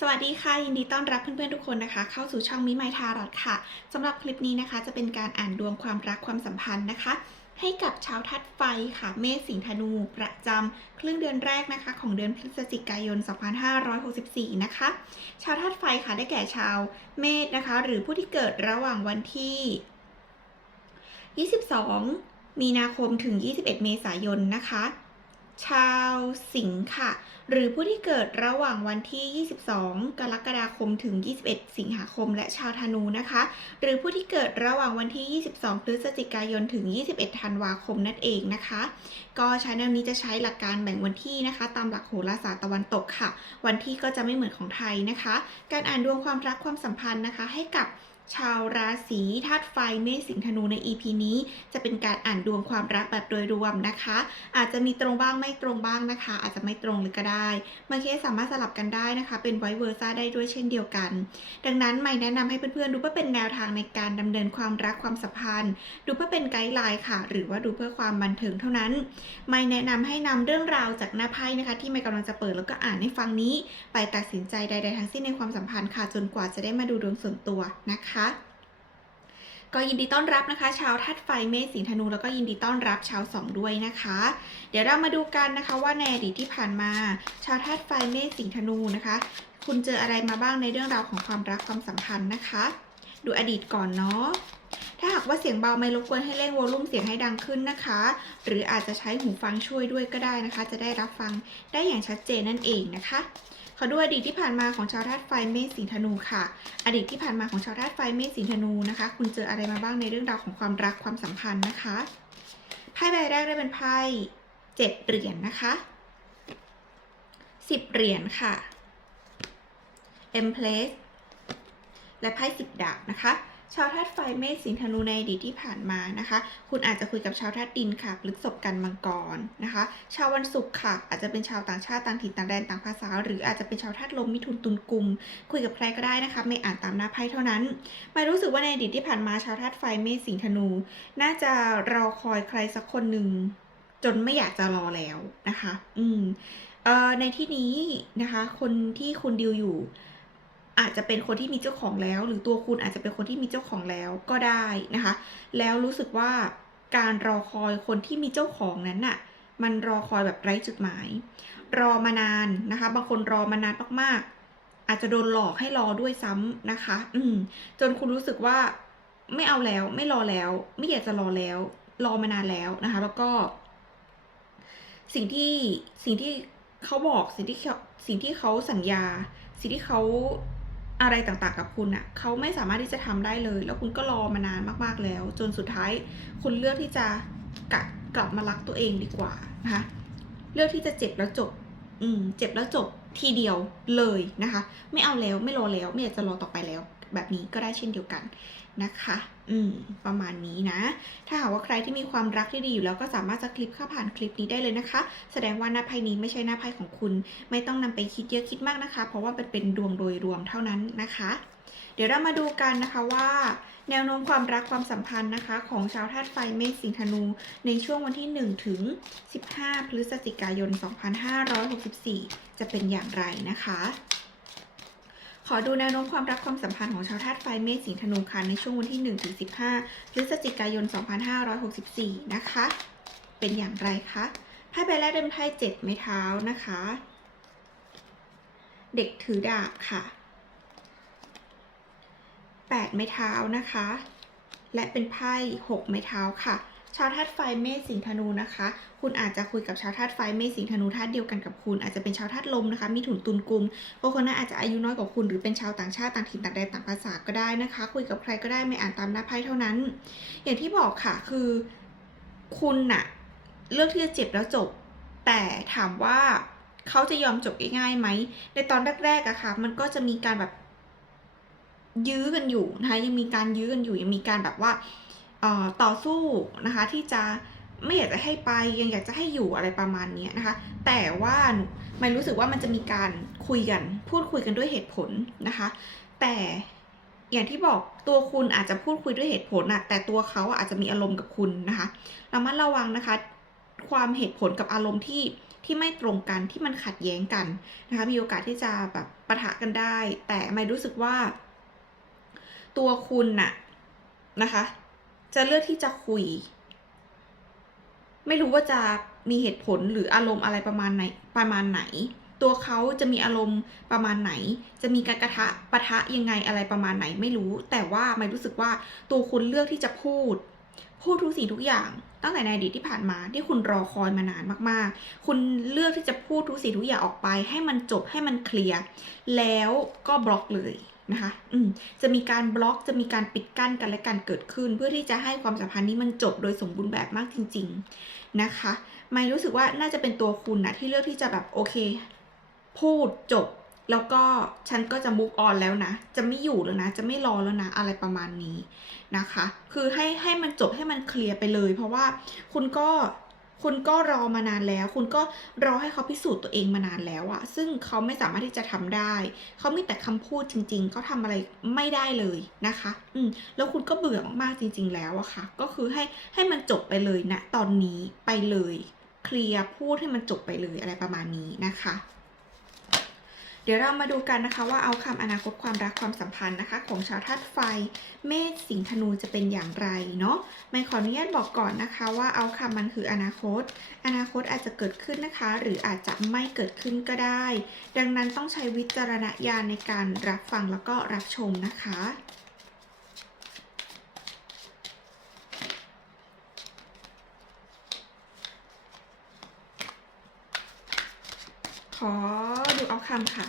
สวัสดีค่ะ ยินดีต้อนรับเพื่อนๆทุกคนนะคะ เข้าสู่ช่องมิไมทารอดค่ะสำหรับคลิปนี้นะคะ จะเป็นการอ่านดวงความรักความสัมพันธ์นะคะ ให้กับชาวทัดไฟค่ะ เมษสิงห์ธนู ประจำครึ่งเดือนแรกนะคะ ของเดือนพฤศจิกายน 2564 นะคะ ชาวทัดไฟค่ะได้แก่ชาวเมษนะคะ หรือผู้ที่เกิดระหว่างวันที่ 22 มีนาคมถึง 21 เมษายนนะคะ ชาวสิงห์ค่ะ หรือผู้ที่เกิดระหว่างวันที่ 22 กรกฎาคมถึง 21 สิงหาคม และชาวธนูนะคะ หรือผู้ที่เกิดระหว่างวันที่ 22 พฤศจิกายนถึง 21 ธันวาคมนั่นเองนะคะ ก็ช้แนวนี้จะใช้หลักการแบ่งวันที่นะคะ ตามหลักโหราศาสตร์ตะวันตกค่ะ วันที่ก็จะไม่เหมือนของไทยนะคะ การอ่านดวงความรักความสัมพันธ์นะคะ ให้กับ ชาวราศีธาตุไฟเมษสิงธนูใน EP นี้ จะเป็นการอ่านดวงความรักแบบโดยรวมนะคะ อาจจะมีตรงบ้างไม่ตรงบ้างนะคะ อาจจะไม่ตรงเลยก็ได้บางเคสสามารถสลับกันได้นะคะ เป็นไวเวอร์ซ่าได้ด้วยเช่นเดียวกัน ดังนั้นไม่แนะนำให้เพื่อนๆดูเพื่อเป็นแนวทางในการดำเนินความรักความสัมพันธ์ ดูเพื่อเป็นไกด์ไลน์ค่ะ หรือว่าดูเพื่อความบันเทิงเท่านั้น ไม่แนะนำให้นำเรื่องราวจากหน้าไพ่นะคะ ที่ไม่กำลังจะเปิดแล้วก็อ่านให้ฟังนี้ ไปตัดสินใจใด ๆทั้งสิ้นในความสัมพันธ์ค่ะ จนกว่าจะได้มาดูดวงส่วนตัวนะคะก็ยินดีต้อนรับนะคะ ชาวธาตุไฟเมษสิงห์ธนูแล้วก็ยินดีต้อนรับชาวสองด้วยนะคะ เดี๋ยวเรามาดูกันนะคะว่าในอดีตที่ผ่านมา ชาวธาตุไฟเมษสิงห์ธนูนะคะ คุณเจออะไรมาบ้างในเรื่องราวของความรักความสัมพันธ์นะคะ ดูอดีตก่อนเนาะถ้าหากว่าเสียงเบาไม่รบกวนให้เร่งวอลลุ่มเสียงให้ดังขึ้นนะคะ หรืออาจจะใช้หูฟังช่วยด้วยก็ได้นะคะ จะได้รับฟังได้อย่างชัดเจนนั่นเองนะคะ ขอดูอดีตที่ผ่านมาของชาวธาตุไฟเมษสิงธนูค่ะ อดีตที่ผ่านมาของชาวธาตุไฟเมษสิงธนูนะคะ คุณเจออะไรมาบ้างในเรื่องราวของความรักความสัมพันธ์นะคะ ไพ่ใบแรกได้เป็นไพ่เจ็ดเหรียญนะคะสิบเหรียญค่ะ e m p l a c e และไพ่สิบดาบนะคะ ชาวธาตุไฟเมษสิงห์ธนูในอดีตที่ผ่านมานะคะ คุณอาจจะคุยกับชาวธาตุดินค่ะพฤษภกันมังกรนะคะ ชาววันศุกร์ค่ะ อาจจะเป็นชาวต่างชาติต่างถิ่นต่างแดนต่างภาษา หรืออาจจะเป็นชาวธาตุลมมิถุนตุลกุม คุยกับใครก็ได้นะคะ ไม่อ่านตามหน้าไพ่เท่านั้นไม่รู้สึกว่าในอดีตที่ผ่านมาชาวธาตุไฟเมษสิงห์ธนู น่าจะรอคอยใครสักคนหนึ่งจนไม่อยากจะรอแล้วนะคะ อืมเอ่อในที่นี้นะคะ คนที่คุณดิวอยู่ อาจจะเป็นคนที่มีเจ้าของแล้ว หรือตัวคุณอาจจะเป็นคนที่มีเจ้าของแล้วก็ได้นะคะ แล้วรู้สึกว่าการรอคอยคนที่มีเจ้าของนั้นน่ะมันรอคอยแบบไร้จุดหมาย รอมานานนะคะ บางคนรอมานานมากๆ อาจจะโดนหลอกให้รอด้วยซ้ำนะคะ อืมจนคุณรู้สึกว่าไม่เอาแล้ว ไม่รอแล้ว ไม่อยากจะรอแล้ว รอมานานแล้วนะคะ แล้วก็ สิ่งที่สิ่งที่เขาบอกสิ่งที่เขาสิ่งที่เขาสัญญา สิ่งที่เขา อะไรต่างๆกับคุณอะ่ะเขาไม่สามารถที่จะทำได้เลย แล้วคุณก็รอมานานมากๆแล้ว จนสุดท้าย คุณเลือกที่จะกลับกลับมารักตัวเองดีกว่านะคะเลือกที่จะเจ็บแล้วจบ อืม เจ็บแล้วจบทีเดียวเลยนะคะ ไม่เอาแล้วไม่รอแล้ว ไม่อยากจะรอต่อไปแล้ว แบบนี้ก็ได้เช่นเดียวกันนะคะ อืม ประมาณนี้นะ ถ้าหากว่าใครที่มีความรักที่ดีอยู่แล้วก็สามารถจะคลิปเข้าผ่านคลิปนี้ได้เลยนะคะ แสดงว่าหน้าไพ่นี้ไม่ใช่หน้าไพ่ของคุณ ไม่ต้องนำไปคิดเยอะคิดมากนะคะ เพราะว่าเป็นเป็นดวงโดยรวมเท่านั้นนะคะ เดี๋ยวเรามาดูกันนะคะว่า แนวโน้มความรักความสัมพันธ์นะคะ ของชาวธาตุไฟเมษสิงห์ธนู ในช่วงวันที่ 1 ถึง 15 พฤศจิกายน 2564 จะเป็นอย่างไรนะคะ ขอดูแนวโน้มความรักความสัมพันธ์ของชาวธาตุไฟเมษสิงห์ธนูค่ะในช่วงวันที่1ถึง15พฤศจิกายน 2564 นะคะ เป็นอย่างไรคะไพ่ใบแรกเป็นไพ่เจ็ดไม้เท้านะคะ เด็กถือดาบค่ะแปดไม้เท้านะคะ และเป็นไพ่หกไม้เท้าค่ะ ชาวธาตุไฟเมษสิงธนูนะคะ คุณอาจจะคุยกับชาวธาตุไฟเมษสิงธนูธาตุเดียวกันกับคุณ อาจจะเป็นชาวธาตุลมนะคะ มีถุนตุนกุมบางคนนั้นอาจจะอายุน้อยกว่าคุณหรือเป็นชาวต่างชาติต่างถิ่นต่างแดนต่างภาษาก็ได้นะคะ คุยกับใครก็ได้ไม่อ่านตามหน้าไพ่เท่านั้น อย่างที่บอกค่ะคือคุณน่ะเลือกที่จะเจ็บแล้วจบ แต่ถามว่าเขาจะยอมจบง่ายๆไหม ในตอนแรกๆอะค่ะ มันก็จะมีการแบบยื้อกันอยู่นะคะยังมีการยื้อกันอยู่ยังมีการแบบว่า ต่อสู้นะคะที่จะไม่อยากจะให้ไปยังอยากจะให้อยู่อะไรประมาณนี้นะคะ แต่ว่าหนูไม่รู้สึกว่ามันจะมีการคุยกัน พูดคุยกันด้วยเหตุผลนะคะ แต่อย่างที่บอกตัวคุณอาจจะพูดคุยด้วยเหตุผลอะแต่ตัวเขาอะอาจจะมีอารมณ์กับคุณนะคะระมัดระวังนะคะ ความเหตุผลกับอารมณ์ที่ที่ไม่ตรงกันที่มันขัดแย้งกันนะคะมีโอกาสที่จะแบบปะทะกันได้ แต่ไม่รู้สึกว่า ตัวคุณน่ะนะคะ จะเลือกที่จะคุย ไม่รู้ว่าจะมีเหตุผลหรืออารมณ์อะไรประมาณไหนประมาณไหน ตัวเขาจะมีอารมณ์ประมาณไหน จะมีการกระทะปะทะยังไงอะไรประมาณไหนไม่รู้ แต่ว่าไม่รู้สึกว่าตัวคุณเลือกที่จะพูด พูดทุกสิ่งทุกอย่าง ตั้งแต่ในอดีตที่ผ่านมาที่คุณรอคอยมานานมากๆ คุณเลือกที่จะพูดทุกสิ่งทุกอย่างออกไป ให้มันจบให้มันเคลียร์แล้วก็บล็อกเลย นะคะอืมจะมีการบล็อกจะมีการปิดกั้นกันและกันเกิดขึ้น เพื่อที่จะให้ความสัมพันธ์นี้มันจบโดยสมบูรณ์แบบมากจริง ๆนะคะไม่รู้สึกว่าน่าจะเป็นตัวคุณนะที่เลือกที่จะแบบโอเค พูดจบ แล้วก็ฉันก็จะ move on แล้วนะ จะไม่อยู่แล้วนะ จะไม่รอแล้วนะ อะไรประมาณนี้นะคะ คือให้ให้มันจบให้มันเคลียร์ไปเลย เพราะว่าคุณก็ คุณก็รอมานานแล้ว คุณก็รอให้เขาพิสูจน์ตัวเองมานานแล้วอะซึ่งเขาไม่สามารถที่จะทำได้ เขามีแต่คำพูดจริง ๆ เขาทำอะไรไม่ได้เลยนะคะ อืมแล้วคุณก็เบื่อมากๆจริง ๆ แล้วอะค่ะ ก็คือให้ให้มันจบไปเลยนะตอนนี้ไปเลย เคลียร์พูดให้มันจบไปเลยอะไรประมาณนี้นะคะ เดี๋ยวเรามาดูกันนะคะว่าเอาคำอนาคตความรักความสัมพันธ์นะคะ ของชาวธาตุไฟ เมษสิงห์ธนูจะเป็นอย่างไรเนาะไม่ขออนุญาตบอกก่อนนะคะว่าเอาคำมันคืออนาคต อนาคตอาจจะเกิดขึ้นนะคะ หรืออาจจะไม่เกิดขึ้นก็ได้ ดังนั้นต้องใช้วิจารณญาณในการรับฟังแล้วก็รับชมนะคะ อดูเอาคำค่ะ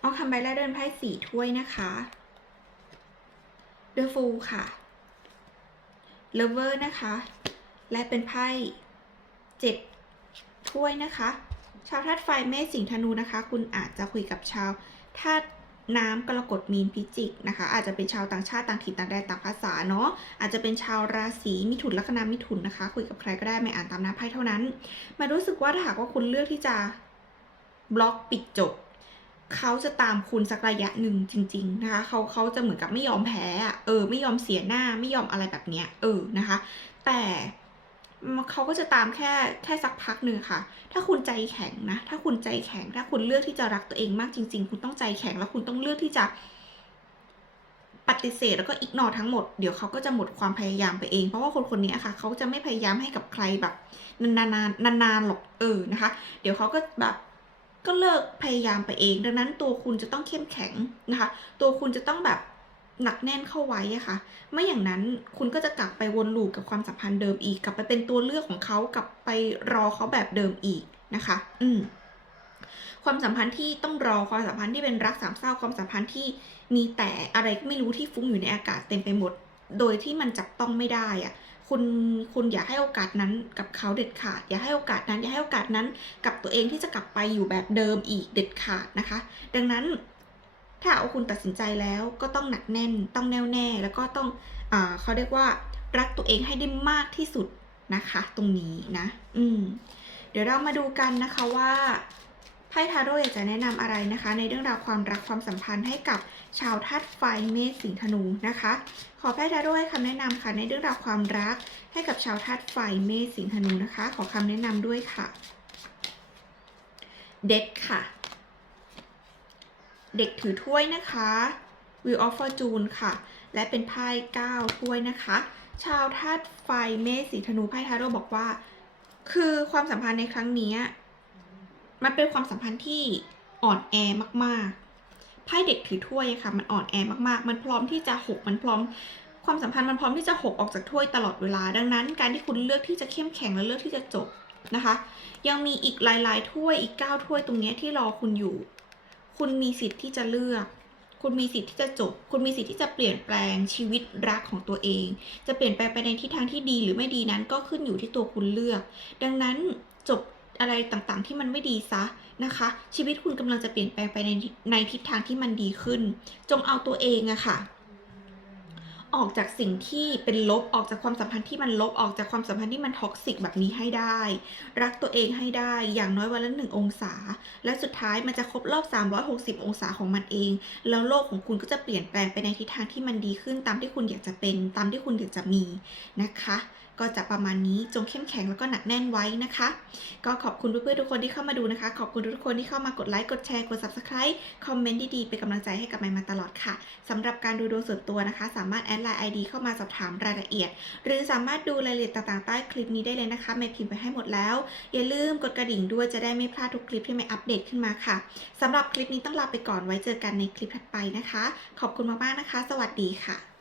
เอาคำใบแรกเดินไพ่สี่ถ้วยนะคะ The Fool ค่ะ Lover นะคะ และเป็นไพ่เจ็ดถ้วยนะคะ ชาวธาตุไฟเมษสิงห์ธนูนะคะ คุณอาจจะคุยกับชาวธาตุ น้ำกรกฎมีนพิจิกนะคะ อาจจะเป็นชาวต่างชาติต่างถิ่นต่างแดนต่างภาษาเนาะอาจจะเป็นชาวราศีมิถุนลัคนามิถุนนะคะ คุยกับใครก็ได้ไม่อ่านตามหน้าไพ่เท่านั้น มารู้สึกว่าถ้าหากว่าคุณเลือกที่จะบล็อกปิดจบเขาจะตามคุณสักระยะหนึ่งจริง ๆ นะคะเขาเขาจะเหมือนกับไม่ยอมแพ้อะเออ ไม่ยอมเสียหน้าไม่ยอมอะไรแบบเนี้ยเออนะคะ แต่ เขาก็จะตามแค่แค่สักพักหนึ่งค่ะ ถ้าคุณใจแข็งนะ ถ้าคุณใจแข็ง ถ้าคุณเลือกที่จะรักตัวเองมากจริง ๆ คุณต้องใจแข็งแล้วคุณต้องเลือกที่จะปฏิเสธแล้วก็อิกนอทั้งหมด เดี๋ยวเขาก็จะหมดความพยายามไปเอง เพราะว่าคนคนนี้ค่ะ เขาจะไม่พยายามให้กับใครแบบนานๆนานๆหรอกเออนะคะ เดี๋ยวเขาก็แบบก็เลิกพยายามไปเอง ดังนั้นตัวคุณจะต้องเข้มแข็งนะคะ ตัวคุณจะต้องแบบ หนักแน่นเข้าไว้อะค่ะ ไม่อย่างนั้นคุณก็จะกลับไปวนลูปกับความสัมพันธ์เดิมอีก กลับไปเป็นตัวเลือกของเขากลับไปรอเขาแบบเดิมอีกนะคะ อืมความสัมพันธ์ที่ต้องรอความสัมพันธ์ที่เป็นรักสามเศร้าความสัมพันธ์ที่มีแต่อะไรก็ไม่รู้ที่ฟุ้งอยู่ในอากาศเต็มไปหมด โดยที่มันจับต้องไม่ได้อะคุณคุณอย่าให้โอกาสนั้นกับเขาเด็ดขาด อย่าให้โอกาสนั้น อย่าให้โอกาสนั้นกับตัวเองที่จะกลับไปอยู่แบบเดิมอีกเด็ดขาดนะคะ ดังนั้น ถ้าเอาคุณตัดสินใจแล้วก็ต้องหนักแน่น ต้องแน่วแน่ แล้วก็ต้องอเขาเรียกว่ารักตัวเองให้ได้มากที่สุดนะคะ ตรงนี้นะ อืม เดี๋ยวเรามาดูกันนะคะว่าไพ่ทาโร่อยากจะแนะนำอะไรนะคะ ในเรื่องราวความรักความสัมพันธ์ให้กับชาวธาตุไฟเมษสิงห์ธนูนะคะ ขอไพ่ทาโร่ให้คำแนะนำค่ะในเรื่องราวความรักให้กับชาวธาตุไฟเมษสิงห์ธนูนะคะ ขอคำแนะนำด้วยค่ะ เด็กค่ะ เด็กถือถ้วยนะคะ Wheel of Fortune ค่ะ และเป็นไพ่9ถ้วยนะคะ ชาวธาตุไฟเมษสีธนูไพ่ทาโร่บอกว่า คือความสัมพันธ์ในครั้งนี้ มันเป็นความสัมพันธ์ที่อ่อนแอมากๆไพ่เด็กถือถ้วยค่ะ มันอ่อนแอมากๆ มันพร้อมที่จะหกมันพร้อมความสัมพันธ์มันพร้อมที่จะหกออกจากถ้วยตลอดเวลา ดังนั้น การที่คุณเลือกที่จะเข้มแข็งและเลือกที่จะจบนะคะ ยังมีอีกหลายๆถ้วยอีก 9 ถ้วยตรงนี้ที่รอคุณอยู่ คุณมีสิทธิ์ที่จะเลือก คุณมีสิทธิ์ที่จะจบ คุณมีสิทธิ์ที่จะเปลี่ยนแปลงชีวิตรักของตัวเอง จะเปลี่ยนแปลงไปในทิศทางที่ดีหรือไม่ดีนั้นก็ขึ้นอยู่ที่ตัวคุณเลือก ดังนั้นจบอะไรต่างๆ ที่มันไม่ดีซะนะคะ ชีวิตคุณกำลังจะเปลี่ยนแปลงไปในในทิศทางที่มันดีขึ้น จงเอาตัวเองอะค่ะ ออกจากสิ่งที่เป็นลบออกจากความสัมพันธ์ที่มันลบออกจากความสัมพันธ์ที่มันท็อกซิกแบบนี้ให้ได้ รักตัวเองให้ได้อย่างน้อยวันละหนึ่งองศา และสุดท้ายมันจะครบรอบ 360 องศาของมันเอง แล้วโลกของคุณก็จะเปลี่ยนแปลงไปในทิศทางที่มันดีขึ้นตามที่คุณอยากจะเป็นตามที่คุณอยากจะมีนะคะ ก็จะประมาณนี้จงเข้มแข็งแล้วก็หนักแน่นไว้นะคะ ก็ขอบคุณเพื่อนๆทุกคนที่เข้ามาดูนะคะ ขอบคุณทุกคนที่เข้ามากดไลค์กดแชร์กด subscribe คอมเมนต์ดีๆเป็นกำลังใจให้กับไมมาตลอดค่ะสำหรับการดูดวงส่วนตัวนะคะ สามารถแอดไลน์ ID เข้ามาสอบถามรายละเอียด หรือสามารถดูรายละเอียดต่างๆใต้คลิปนี้ได้เลยนะคะไม่พิมพ์ไปให้หมดแล้ว อย่าลืมกดกระดิ่งด้วยจะได้ไม่พลาดทุกคลิปที่ไม่อัปเดตขึ้นมาค่ะสำหรับคลิปนี้ต้องลาไปก่อนไว้เจอกันในคลิปถัดไปนะคะ ขอบคุณมากๆนะคะ สวัสดีค่ะ